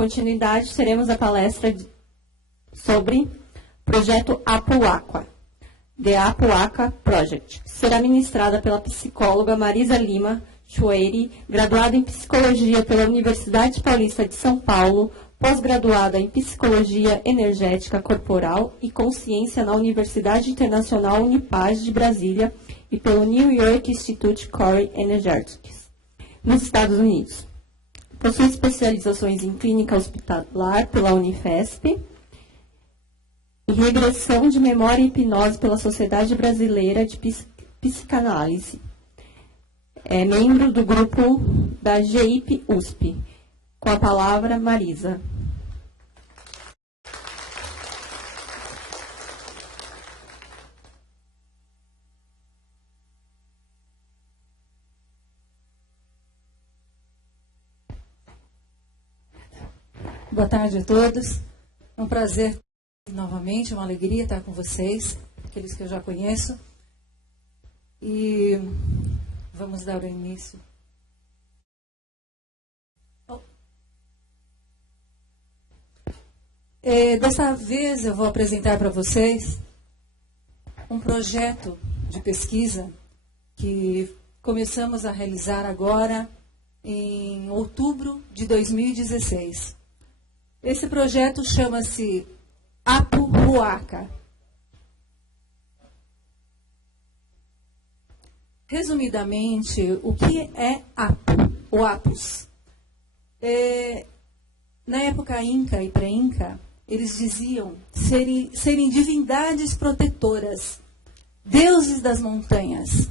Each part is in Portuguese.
continuidade, teremos a palestra sobre projeto Apuaca, The Apuaca Project. Será ministrada pela psicóloga Marisa Lima Chueiri, graduada em Psicologia pela Universidade Paulista de São Paulo, pós-graduada em Psicologia Energética Corporal e Consciência na Universidade Internacional Unipaz de Brasília e pelo New York Institute Core Energetics, nos Estados Unidos. Possui especializações em clínica hospitalar pela Unifesp e regressão de memória e hipnose pela Sociedade Brasileira de Psicanálise. É membro do grupo da GIP USP. Com a palavra, Marisa. Boa tarde a todos. É um prazer novamente, uma alegria estar com vocês, aqueles que eu já conheço. E vamos dar o início. Dessa vez eu vou apresentar para vocês um projeto de pesquisa que começamos a realizar agora em outubro de 2016. Esse projeto chama-se Apuaca. Resumidamente, o que é Apu, ou Apus? Na época Inca e pré-Inca, eles diziam serem divindades protetoras, deuses das montanhas.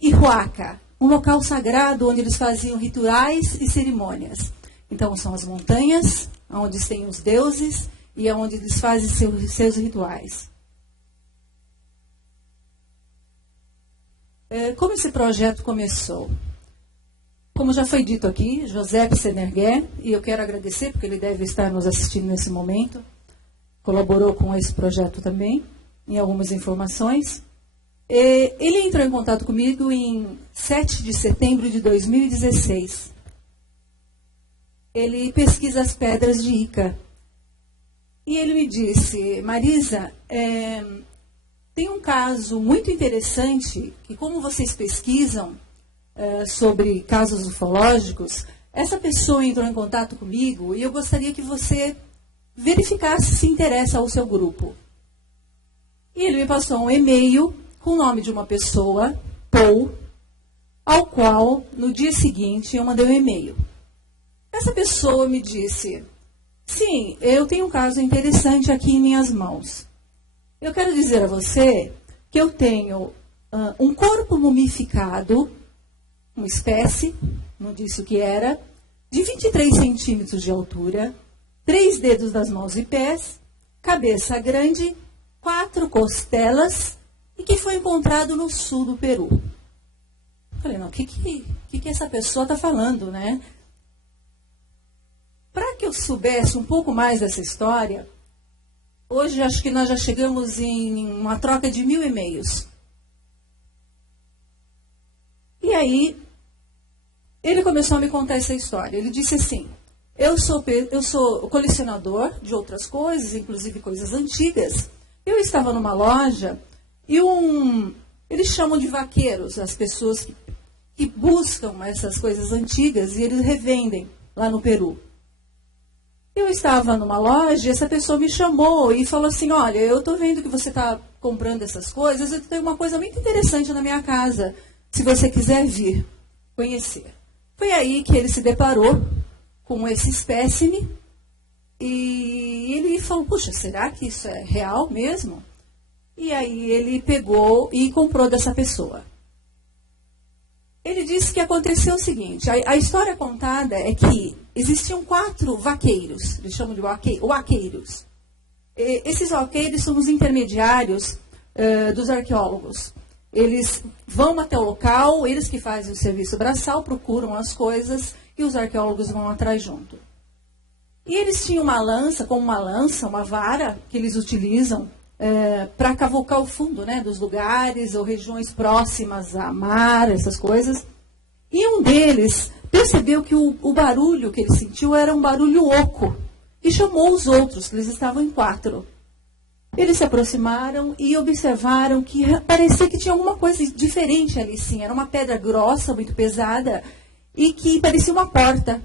E Huaca, um local sagrado onde eles faziam rituais e cerimônias. Então, são as montanhas, onde tem os deuses e onde eles fazem seus rituais. Como esse projeto começou? Como já foi dito aqui, José Senergué, e eu quero agradecer, porque ele deve estar nos assistindo nesse momento, colaborou com esse projeto também, em algumas informações. Ele entrou em contato comigo em 7 de setembro de 2016. Ele pesquisa as pedras de Ica. E ele me disse, Marisa, tem um caso muito interessante, que como vocês pesquisam sobre casos ufológicos, essa pessoa entrou em contato comigo e eu gostaria que você verificasse se interessa ao seu grupo. E ele me passou um e-mail com o nome de uma pessoa, Paul, ao qual, no dia seguinte, eu mandei um e-mail. Essa pessoa me disse, sim, eu tenho um caso interessante aqui em minhas mãos. Eu quero dizer a você que eu tenho um corpo mumificado, uma espécie, não disse o que era, de 23 centímetros de altura, 3 dedos das mãos e pés, cabeça grande, 4 costelas e que foi encontrado no sul do Peru. Falei, não, o que essa pessoa está falando, né? Para que eu soubesse um pouco mais dessa história, hoje acho que nós já chegamos em uma troca de 1000 e-mails. E aí, ele começou a me contar essa história. Ele disse assim, eu sou colecionador de outras coisas, inclusive coisas antigas. Eu estava numa loja e eles chamam de vaqueiros, as pessoas que buscam essas coisas antigas e eles revendem lá no Peru. Eu estava numa loja e essa pessoa me chamou e falou assim, olha, eu estou vendo que você está comprando essas coisas, eu tenho uma coisa muito interessante na minha casa, se você quiser vir conhecer. Foi aí que ele se deparou com esse espécime e ele falou, puxa, será que isso é real mesmo? E aí ele pegou e comprou dessa pessoa. Ele disse que aconteceu o seguinte, a história contada é que existiam 4 vaqueiros, eles chamam de vaqueiros. Esses vaqueiros são os intermediários dos arqueólogos. Eles vão até o local, eles que fazem o serviço braçal, procuram as coisas e os arqueólogos vão atrás junto. E eles tinham uma lança, uma vara que eles utilizam para cavucar o fundo, né, dos lugares ou regiões próximas a mar, essas coisas. E um deles percebeu que o barulho que ele sentiu era um barulho oco e chamou os outros, que eles estavam em 4. Eles se aproximaram e observaram que parecia que tinha alguma coisa diferente ali, sim. Era uma pedra grossa, muito pesada, e que parecia uma porta.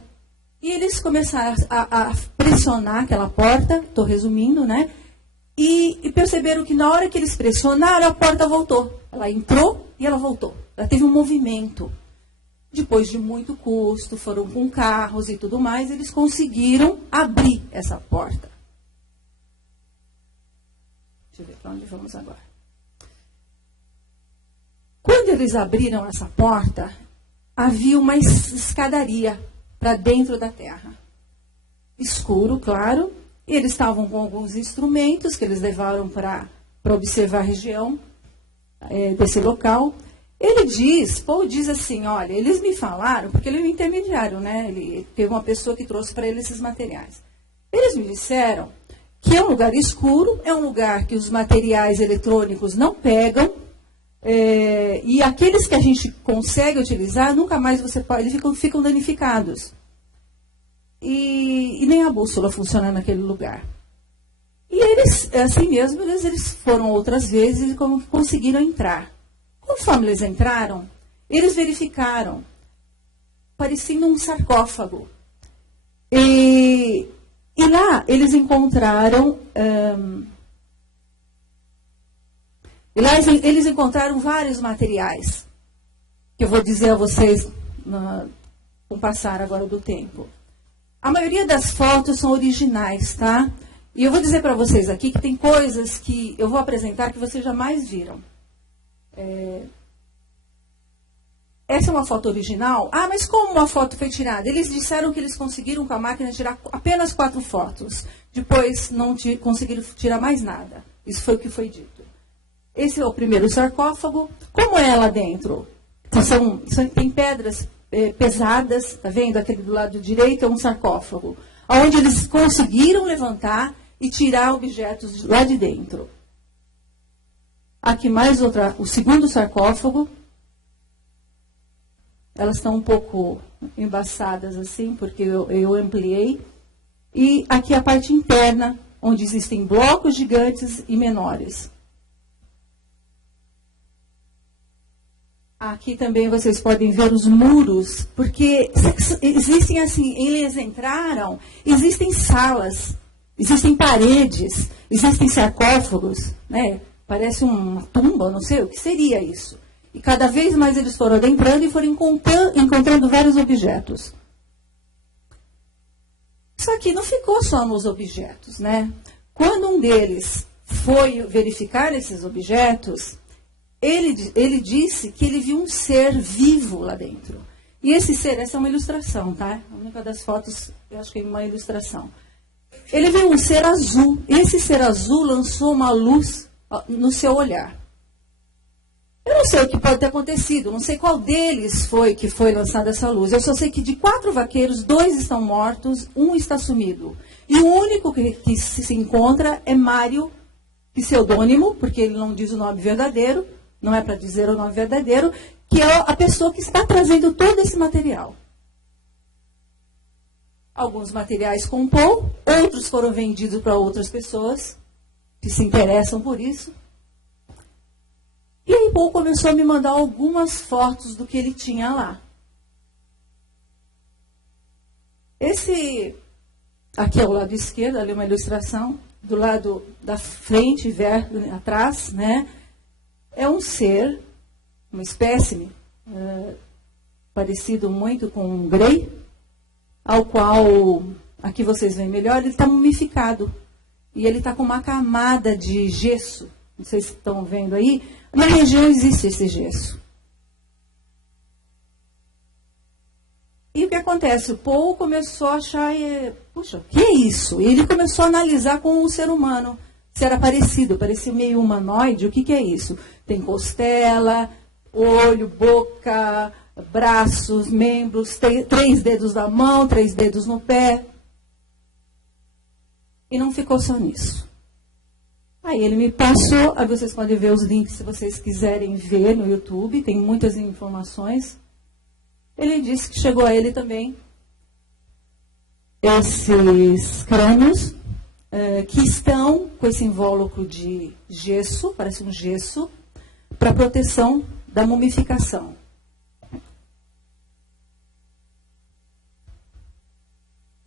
E eles começaram a pressionar aquela porta, estou resumindo, né? E perceberam que na hora que eles pressionaram, a porta voltou. Ela entrou e ela voltou. Ela teve um movimento. Depois de muito custo, foram com carros e tudo mais, eles conseguiram abrir essa porta. Deixa eu ver para onde vamos agora. Quando eles abriram essa porta, havia uma escadaria para dentro da terra. Escuro, claro. E eles estavam com alguns instrumentos que eles levaram para observar a região desse local. Paul diz assim, olha, eles me falaram, porque ele é um intermediário, né? Ele teve uma pessoa que trouxe para ele esses materiais. Eles me disseram que é um lugar escuro, é um lugar que os materiais eletrônicos não pegam, e aqueles que a gente consegue utilizar, nunca mais eles ficam danificados. E nem a bússola funciona naquele lugar. E eles, assim mesmo, eles foram outras vezes e conseguiram entrar. Conforme eles entraram, eles verificaram, parecia um sarcófago. E lá eles encontraram, eles encontraram vários materiais, que eu vou dizer a vocês com o passar agora do tempo. A maioria das fotos são originais, tá? E eu vou dizer para vocês aqui que tem coisas que eu vou apresentar que vocês jamais viram. Essa é uma foto original. Ah, mas como uma foto foi tirada? Eles disseram que eles conseguiram com a máquina tirar apenas 4 fotos. Depois não conseguiram tirar mais nada. Isso foi o que foi dito. Esse é o primeiro sarcófago. Como é lá dentro? Tem pedras pesadas, tá vendo? Aquele do lado direito é um sarcófago, onde eles conseguiram levantar e tirar objetos lá de dentro. Aqui mais o segundo sarcófago. Elas estão um pouco embaçadas assim, porque eu ampliei. E aqui a parte interna, onde existem blocos gigantes e menores. Aqui também vocês podem ver os muros, porque existem assim, eles entraram, existem salas, existem paredes, existem sarcófagos, né? Parece uma tumba, não sei o que seria isso. E cada vez mais eles foram adentrando e foram encontrando vários objetos. Só que não ficou só nos objetos, né? Quando um deles foi verificar esses objetos, ele disse que ele viu um ser vivo lá dentro. E esse ser, essa é uma ilustração, tá? A única das fotos, eu acho que é uma ilustração. Ele viu um ser azul. Esse ser azul lançou uma luz no seu olhar. Eu não sei o que pode ter acontecido, não sei qual deles foi que foi lançada essa luz. Eu só sei que de 4 vaqueiros, 2 estão mortos, 1 está sumido. E o único que se encontra é Mário, pseudônimo, porque ele não diz o nome verdadeiro, não é para dizer o nome verdadeiro, que é a pessoa que está trazendo todo esse material. Alguns materiais com Paul, outros foram vendidos para outras pessoas que se interessam por isso. E aí Paul começou a me mandar algumas fotos do que ele tinha lá. Esse aqui é o lado esquerdo, ali uma ilustração. Do lado da frente, atrás, né? É um ser, uma espécime, parecido muito com um grey, ao qual, aqui vocês veem melhor, ele está mumificado. E ele está com uma camada de gesso. Não sei se estão vendo aí. Na região existe esse gesso. E o que acontece? O Paul começou a achar, puxa, o que é isso? E ele começou a analisar com um ser humano. Se era parecido, parecia meio humanoide. O que é isso? Tem costela, olho, boca, braços, membros, 3 dedos na mão, 3 dedos no pé. E não ficou só nisso. Aí ele me passou, aí vocês podem ver os links se vocês quiserem ver no YouTube, tem muitas informações. ele disse que chegou a ele também esses crânios que estão com esse invólucro de gesso, parece um gesso, para proteção da mumificação.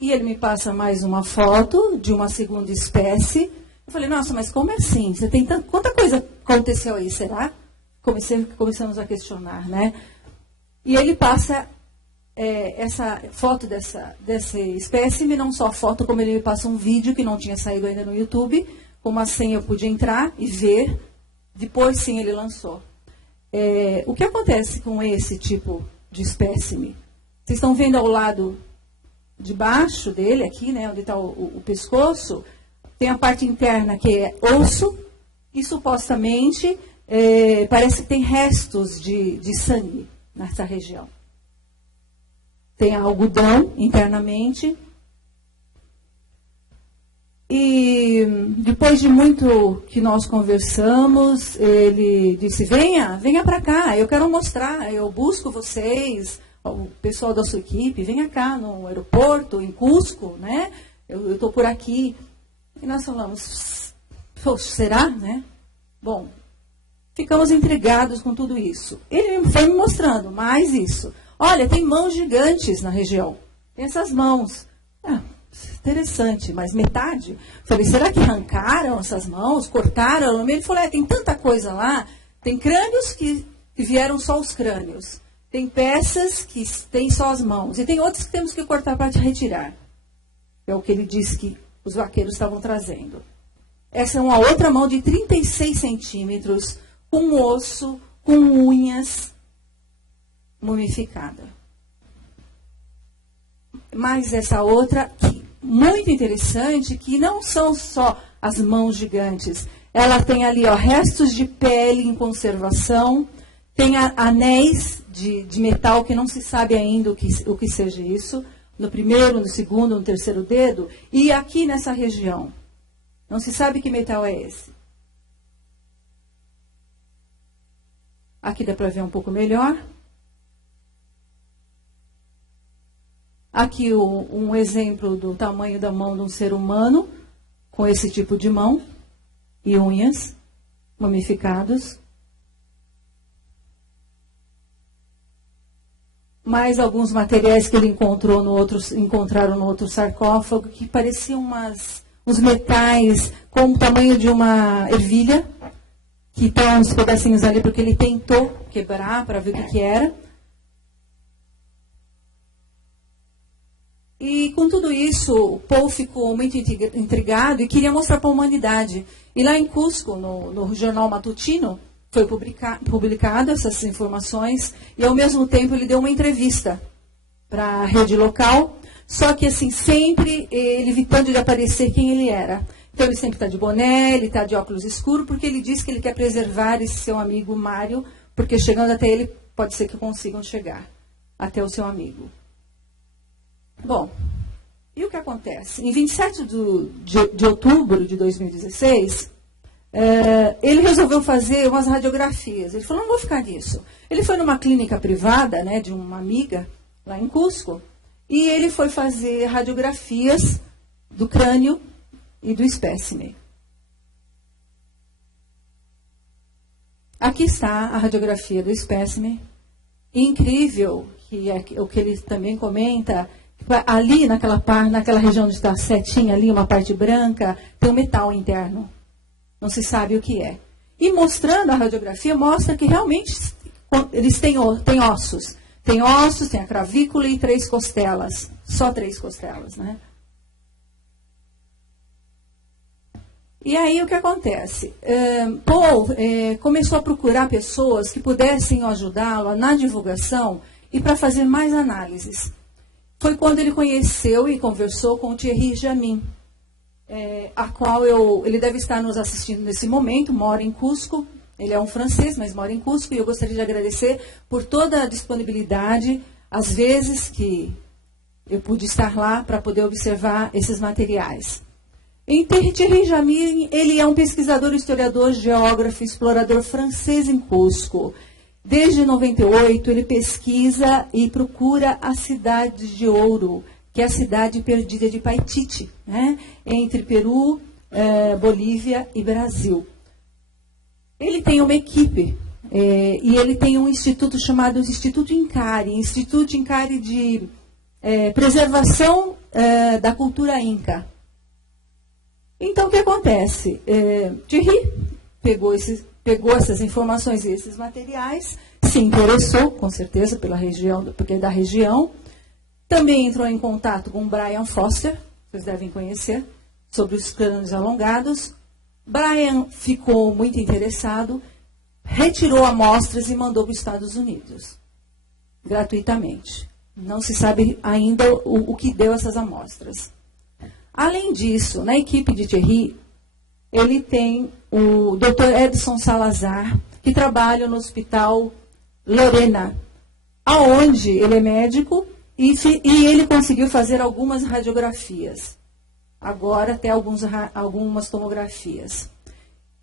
E ele me passa mais uma foto de uma segunda espécie. Eu falei, nossa, mas como é assim? Você tem quanta coisa aconteceu aí, será? Começamos a questionar, né? E ele passa essa foto dessa espécime, não só a foto, como ele me passa um vídeo que não tinha saído ainda no YouTube, como assim eu pude entrar e ver. Depois, sim, ele lançou. O que acontece com esse tipo de espécime? Vocês estão vendo ao lado de baixo dele, aqui, né, onde está o pescoço, tem a parte interna que é osso, e supostamente parece que tem restos de sangue nessa região. Tem algodão internamente. E depois de muito que nós conversamos, ele disse, venha para cá, eu quero mostrar, eu busco vocês, o pessoal da sua equipe, venha cá no aeroporto, em Cusco, né? Eu estou por aqui. E nós falamos, será, né? Bom, ficamos intrigados com tudo isso. Ele foi me mostrando mais isso. Olha, tem mãos gigantes na região. Tem essas mãos. Interessante, mas metade? Falei, será que arrancaram essas mãos? Cortaram? Ele falou, tem tanta coisa lá. Tem crânios que vieram só os crânios. Tem peças que tem só as mãos. E tem outras que temos que cortar para retirar. É o que ele disse que os vaqueiros estavam trazendo. Essa é uma outra mão de 36 centímetros, com osso, com unhas, mumificada. Mas essa outra, muito interessante, que não são só as mãos gigantes. Ela tem ali restos de pele em conservação, tem anéis de metal que não se sabe ainda o que seja isso, no primeiro, no segundo, no terceiro dedo, e aqui nessa região. Não se sabe que metal é esse. Aqui dá para ver um pouco melhor. Aqui um exemplo do tamanho da mão de um ser humano, com esse tipo de mão e unhas mumificados. Mais alguns materiais que ele encontraram no outro sarcófago, que pareciam uns metais com o tamanho de uma ervilha, que estão uns pedacinhos ali, porque ele tentou quebrar para ver o que era. E com tudo isso, o Paul ficou muito intrigado e queria mostrar para a humanidade. E lá em Cusco, no jornal matutino, foi publicado essas informações, e ao mesmo tempo ele deu uma entrevista para a rede local, só que assim, sempre ele evitando de aparecer quem ele era. Então ele sempre está de boné, ele está de óculos escuros, porque ele diz que ele quer preservar esse seu amigo Mário, porque chegando até ele, pode ser que consigam chegar até o seu amigo. Bom, e o que acontece? Em 27 de outubro de 2016, ele resolveu fazer umas radiografias. Ele falou, não vou ficar nisso. Ele foi numa clínica privada, né, de uma amiga, lá em Cusco, e ele foi fazer radiografias do crânio e do espécime. Aqui está a radiografia do espécime. Incrível, que é o que ele também comenta, ali naquela região onde está a setinha ali, uma parte branca, tem um metal interno. Não se sabe o que é. E mostrando a radiografia, mostra que realmente eles têm ossos. Tem ossos, tem a cravícula e 3 costelas. Só 3 costelas, né? E aí o que acontece? Paul começou a procurar pessoas que pudessem ajudá-lo na divulgação e para fazer mais análises. Foi quando ele conheceu e conversou com o Thierry Jamin, a qual ele deve estar nos assistindo nesse momento, mora em Cusco. Ele é um francês, mas mora em Cusco, e eu gostaria de agradecer por toda a disponibilidade, às vezes que eu pude estar lá para poder observar esses materiais. Thierry Jamin, ele é um pesquisador, historiador, geógrafo, explorador francês em Cusco. Desde 98, ele pesquisa e procura a cidade de Ouro, que é a cidade perdida de Paititi, né? Entre Peru, Bolívia e Brasil. Ele tem uma equipe, e ele tem um instituto chamado Instituto Incari de preservação da cultura inca. Então, o que acontece? Thierry pegou essas informações e esses materiais, se interessou, com certeza, pela região, porque é da região. Também entrou em contato com Brian Foster, vocês devem conhecer, sobre os crânios alongados. Brian ficou muito interessado, retirou amostras e mandou para os Estados Unidos, gratuitamente. Não se sabe ainda o que deu essas amostras. Além disso, na equipe de Thierry, ele tem o Dr. Edson Salazar, que trabalha no Hospital Lorena, aonde ele é médico e ele conseguiu fazer algumas radiografias. Agora até algumas tomografias.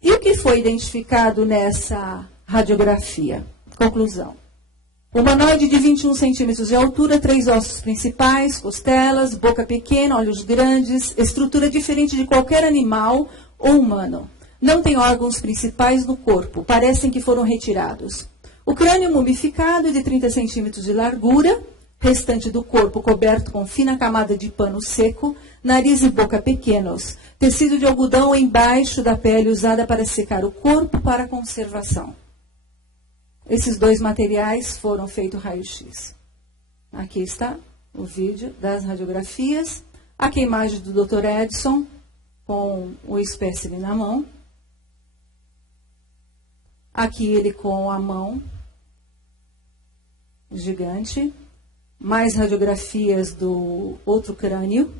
E o que foi identificado nessa radiografia? Conclusão. Humanoide de 21 centímetros de altura, 3 ossos principais, costelas, boca pequena, olhos grandes, estrutura diferente de qualquer animal ou humano. Não tem órgãos principais no corpo, parecem que foram retirados. O crânio mumificado de 30 centímetros de largura, restante do corpo coberto com fina camada de pano seco, nariz e boca pequenos, tecido de algodão embaixo da pele usada para secar o corpo para conservação. Esses dois materiais foram feitos raio-x. Aqui está o vídeo das radiografias. Aqui a imagem do Dr. Edson com o espécime na mão. Aqui ele com a mão gigante. Mais radiografias do outro crânio.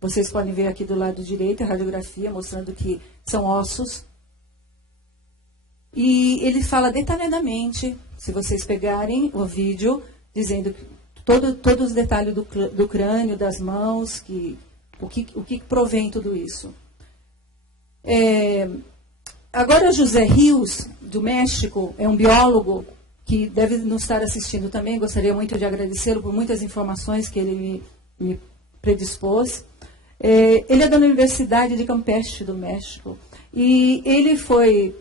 Vocês podem ver aqui do lado direito a radiografia mostrando que são ossos. E ele fala detalhadamente, se vocês pegarem o vídeo, dizendo todos os detalhes do crânio, das mãos, o que provém tudo isso. Agora, José Rios, do México, é um biólogo que deve nos estar assistindo também. Gostaria muito de agradecê-lo por muitas informações que ele me predispôs. Ele é da Universidade de Campeche, do México. E ele foi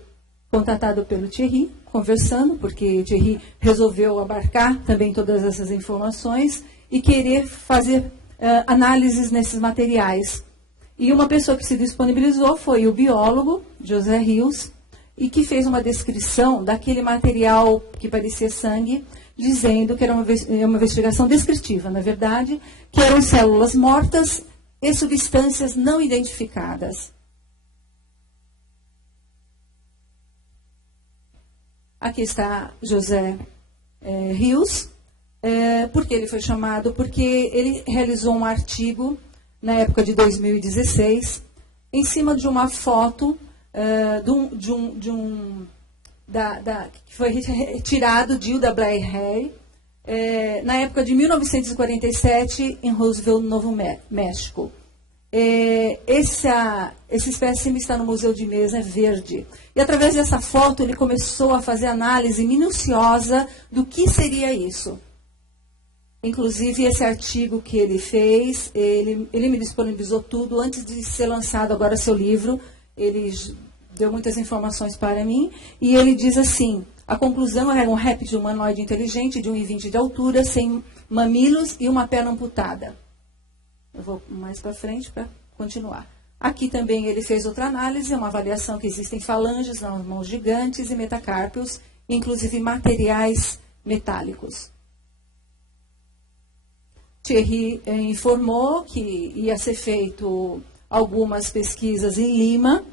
contatado pelo Thierry, conversando, porque Thierry resolveu abarcar também todas essas informações e querer fazer análises nesses materiais. E uma pessoa que se disponibilizou foi o biólogo José Rios, e que fez uma descrição daquele material que parecia sangue, dizendo que era uma investigação descritiva, na verdade, que eram células mortas e substâncias não identificadas. Aqui está José Rios. Por que ele foi chamado? Porque ele realizou um artigo na época de 2016, em cima de uma foto que foi retirado de Hilda Blair Hay, na época de 1947, em Roseville, Novo México. Esse espécime está no Museu de Mesa Verde. E através dessa foto ele começou a fazer análise minuciosa do que seria isso. Inclusive, esse artigo que ele fez, ele me disponibilizou tudo antes de ser lançado agora seu livro. Ele deu muitas informações para mim. E ele diz assim: a conclusão era um réptil humanoide inteligente de 1,20 m de altura, sem mamilos e uma perna amputada. Eu vou mais para frente para continuar. Aqui também ele fez outra análise, uma avaliação que existem falanges nas mãos gigantes e metacárpios, inclusive materiais metálicos. Thierry informou que ia ser feito algumas pesquisas em Lima,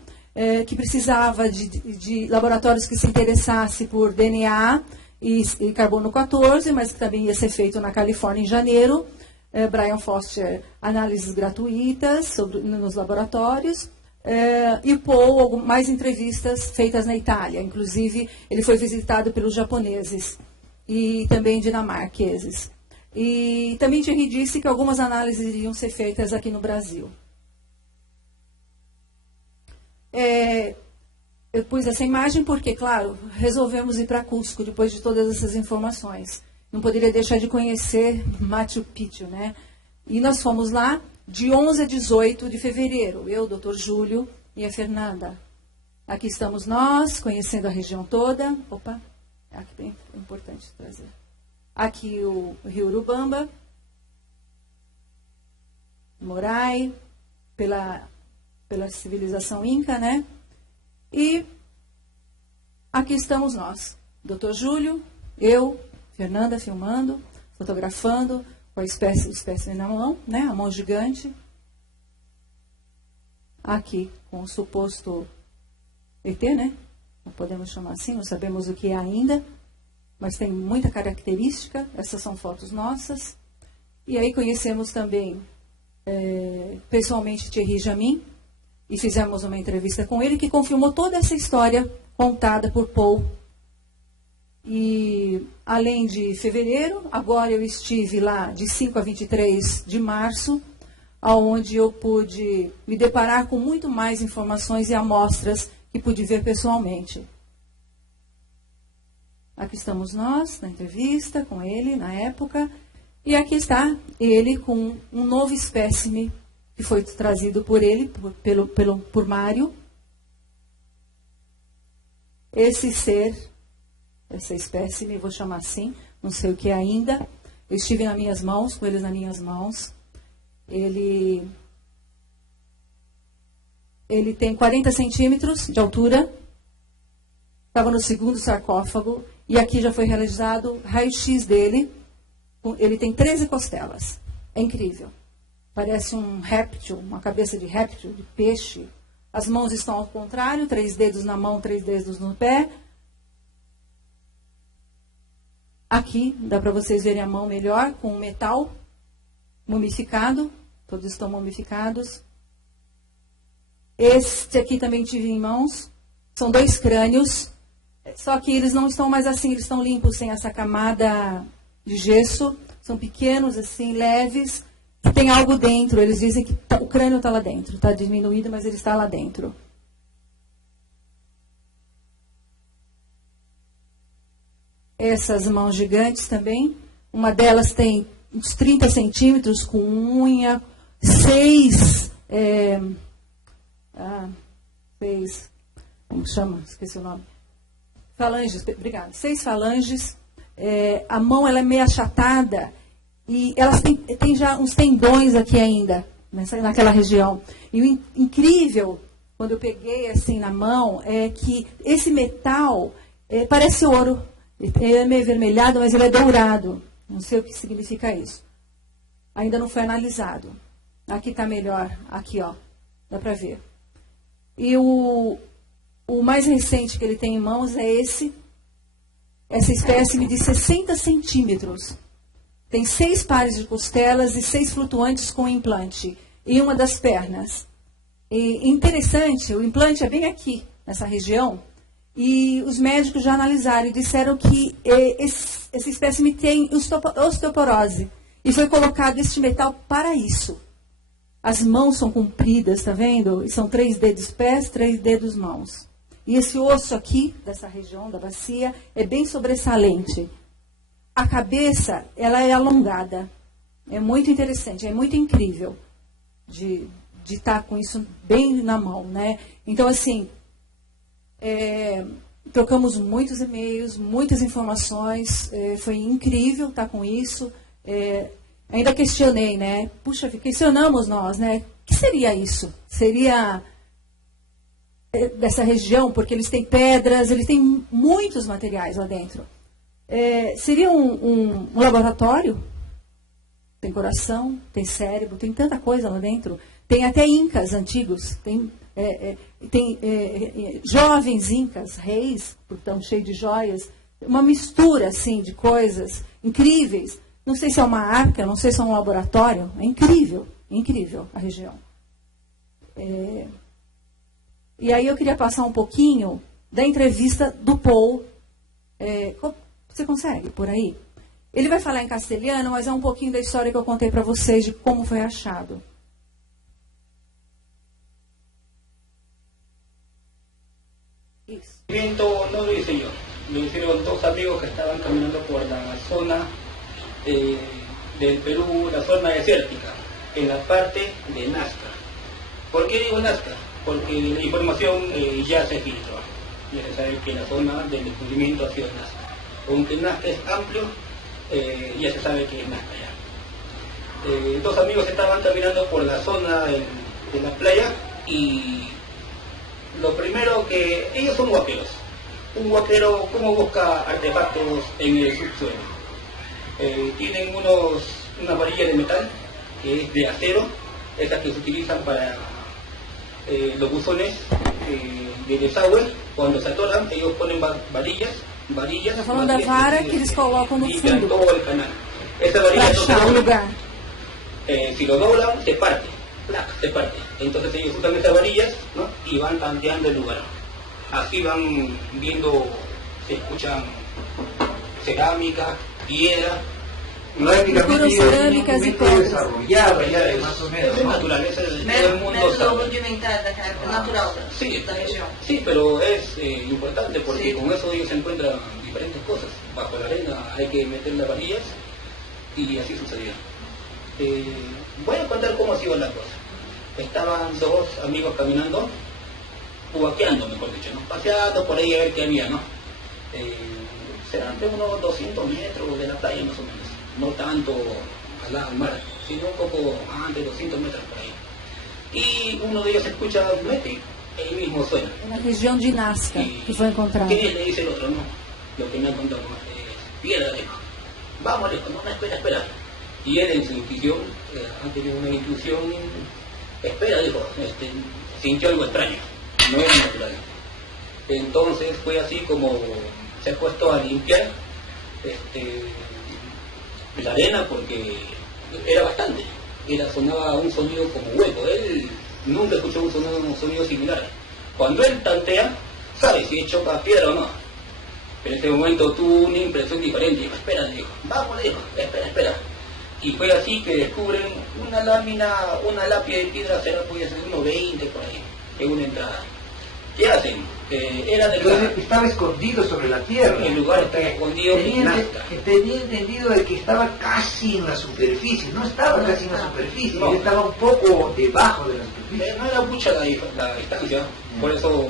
que precisava de laboratórios que se interessassem por DNA e carbono 14, mas que também ia ser feito na Califórnia em janeiro. Brian Foster, análises gratuitas nos laboratórios, e o Paul, mais entrevistas feitas na Itália. Inclusive, ele foi visitado pelos japoneses e também dinamarqueses. E também Thierry disse que algumas análises iriam ser feitas aqui no Brasil. eu pus essa imagem porque, claro, resolvemos ir para Cusco depois de todas essas informações. Não poderia deixar de conhecer Machu Picchu, né? E nós fomos lá de 11 a 18 de fevereiro. Eu, o Dr. Júlio e a Fernanda. Aqui estamos nós, conhecendo a região toda. Opa, aqui bem importante trazer. Aqui o Rio Urubamba, Morai, pela civilização Inca, né? E aqui estamos nós, Dr. Júlio, eu, Fernanda filmando, fotografando, com a espécime na mão, né? A mão gigante. Aqui, com o suposto ET, né? Não podemos chamar assim, não sabemos o que é ainda, mas tem muita característica. Essas são fotos nossas. E aí conhecemos também, pessoalmente, Thierry Jamin, e fizemos uma entrevista com ele, que confirmou toda essa história contada por Paul. E, além de fevereiro, agora eu estive lá de 5 a 23 de março, onde eu pude me deparar com muito mais informações e amostras que pude ver pessoalmente. Aqui estamos nós, na entrevista com ele, na época, e aqui está ele com um novo espécime que foi trazido por ele, por Mário. Esse ser, essa espécime, vou chamar assim, não sei o que é ainda. Eu estive nas minhas mãos, com eles nas minhas mãos. Ele tem 40 centímetros de altura. Estava no segundo sarcófago. E aqui já foi realizado raio-x dele. Ele tem 13 costelas. É incrível. Parece um réptil, uma cabeça de réptil, de peixe. As mãos estão ao contrário, 3 dedos na mão, 3 dedos no pé. Aqui, dá para vocês verem a mão melhor, com metal mumificado. Todos estão mumificados. Este aqui também tive em mãos. São 2 crânios. Só que eles não estão mais assim, eles estão limpos, sem essa camada de gesso. São pequenos, assim, leves. E tem algo dentro. Eles dizem que o crânio está lá dentro. Está diminuído, mas ele está lá dentro. Essas mãos gigantes também. Uma delas tem uns 30 centímetros, com unha. 6... como chama? Esqueci o nome. Falanges, obrigada. 6 falanges. A mão ela é meio achatada. E elas têm já uns tendões aqui ainda, naquela região. E o incrível, quando eu peguei assim na mão, é que esse metal parece ouro. Ele é meio avermelhado, mas ele é dourado. Não sei o que significa isso. Ainda não foi analisado. Aqui está melhor. Aqui, ó. Dá para ver. E o mais recente que ele tem em mãos é essa espécime de 60 centímetros. Tem 6 pares de costelas e 6 flutuantes com implante. E uma das pernas. E interessante, o implante é bem aqui, nessa região. E os médicos já analisaram e disseram que esse espécime tem osteoporose. E foi colocado este metal para isso. As mãos são compridas, tá vendo? E são 3 dedos pés, 3 dedos mãos. E esse osso aqui, dessa região da bacia, é bem sobressalente. A cabeça, ela é alongada. É muito interessante, é muito incrível de estar com isso bem na mão, né? Então, assim, trocamos muitos e-mails, muitas informações. Foi incrível estar com isso. Ainda questionei, né? Puxa, questionamos nós, né? O que seria isso? Seria dessa região, porque eles têm pedras, eles têm muitos materiais lá dentro. Seria um laboratório? Tem coração, tem cérebro, tem tanta coisa lá dentro. Tem até incas antigos, tem jovens incas, reis, porque estão cheios de joias. Uma mistura, assim, de coisas incríveis. Não sei se é uma arca, não sei se é um laboratório. É incrível a região. E aí eu queria passar um pouquinho da entrevista do Paul. Você consegue, por aí? Ele vai falar em castelhano, mas é um pouquinho da história que eu contei para vocês de como foi achado. depois. No lo hice yo, lo hicieron dos amigos que estaban caminando por la zona del Perú, la zona desértica, en la parte de Nazca. ¿Por qué digo Nazca? Porque la información ya se filtró. Ya se sabe que la zona del descubrimiento ha sido Nazca. Aunque Nazca es amplio, ya se sabe que es Nazca ya. Dos amigos estaban caminando por la zona de la playa y lo primero que... ellos son huaqueros. Un huaquero, ¿cómo busca artefactos en el subsuelo? Tienen una varilla de metal, que es de acero, esas que se utilizan para los buzones de desagüe. Cuando se atoran, ellos ponen varillas. Está falando da vara que eles colocam no fundo todo el canal. Esa varilla para achar o lugar. Si lo doblan, se parte. Se parte. Entonces ellos usan esas varillas, ¿no? Y van tanteando el lugar. Así van viendo, se escuchan cerámica, piedra. Cerâmicas e pedras. Desarrollada ya, más o menos. Es natural, es el mundo Método rudimentar natural sí, da região. sí, pero es importante porque con eso ellos encuentran diferentes cosas. Bajo la arena hay que meter las varillas y así sucedió. Voy a contar cómo ha sido la cosa. Estaban dos amigos caminando, huaqueando, mejor dicho, ¿no? Paseando por ahí a ver qué había, ¿no? Serán de unos 200 metros de la playa más o menos. No tanto al lado del mar, sino un poco antes de 200 metros por ahí. Y uno de ellos escucha mete, ahí mismo suena. Na região de Nazca, que foi encontrado. ¿Qué le dice el otro? No, lo que me han contado es piedra, dijo. Vamos, dijo, no, espera. Y él en su intuición, ha tenido una intuición, espera, dijo, sintió algo extraño, no era natural. Entonces fue así como se ha puesto a limpiar la arena porque era bastante, sonaba un sonido como hueco. Él nunca escuchó un sonido similar. Cuando él tantea, sabe si es choca piedra o no. Pero en ese momento tuvo una impresión diferente. Dijo, espera, dijo, vamos, dijo, espera. Y fue así que descubren una lápida de piedra, podía ser 1,20 por ahí, en una entrada. ¿Qué hacen? Estaba escondido sobre la tierra. El lugar está escondido en Nazca. Tenía entendido de que estaba casi en la superficie. No estaba casi en la superficie, no. Estaba un poco debajo de la superficie. No era mucha la distancia, por eso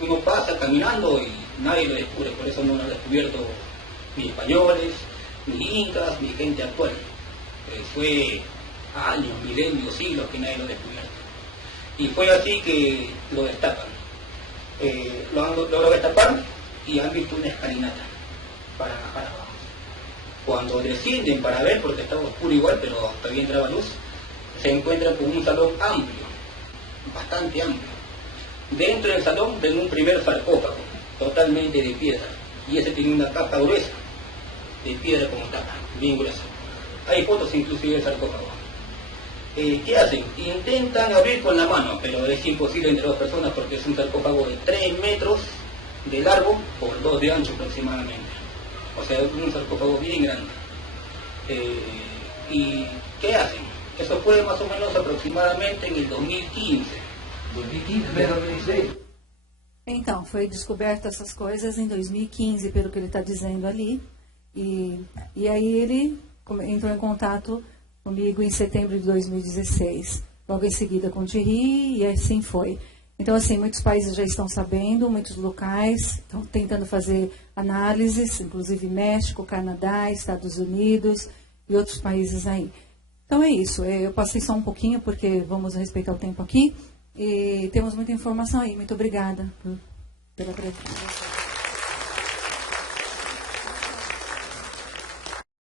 uno pasa caminando y nadie lo descubre. Por eso no lo han descubierto ni españoles, ni incas, ni gente actual. Fue años, milenios, siglos que nadie lo ha descubierto. Y fue así que lo destapan. Lo han logrado destapar y han visto una escalinata para abajo. Cuando descienden para ver, porque estaba oscuro igual, pero todavía entraba luz, se encuentran con un salón amplio, bastante amplio. Dentro del salón ven un primer sarcófago, totalmente de piedra, y ese tiene una capa gruesa, de piedra como tapa, bien gruesa. Hay fotos inclusive del sarcófago. ¿Qué hacen? Intentan abrir con la mano, pero es imposible entre dos personas porque es un sarcófago de 3 metros de largo por 2 de ancho aproximadamente. O sea, es un sarcófago bien grande. ¿Y qué hacen? Eso fue más o menos aproximadamente en el 2015. 2016. Então, foi descoberta essas coisas em 2015, pelo que ele está dizendo ali. E aí ele entrou em contato comigo em setembro de 2016, logo em seguida com o Thierry, e assim foi. Então, assim, muitos países já estão sabendo, muitos locais estão tentando fazer análises, inclusive México, Canadá, Estados Unidos e outros países aí. Então é isso, eu passei só um pouquinho, porque vamos respeitar o tempo aqui, e temos muita informação aí. Muito obrigada pela presença.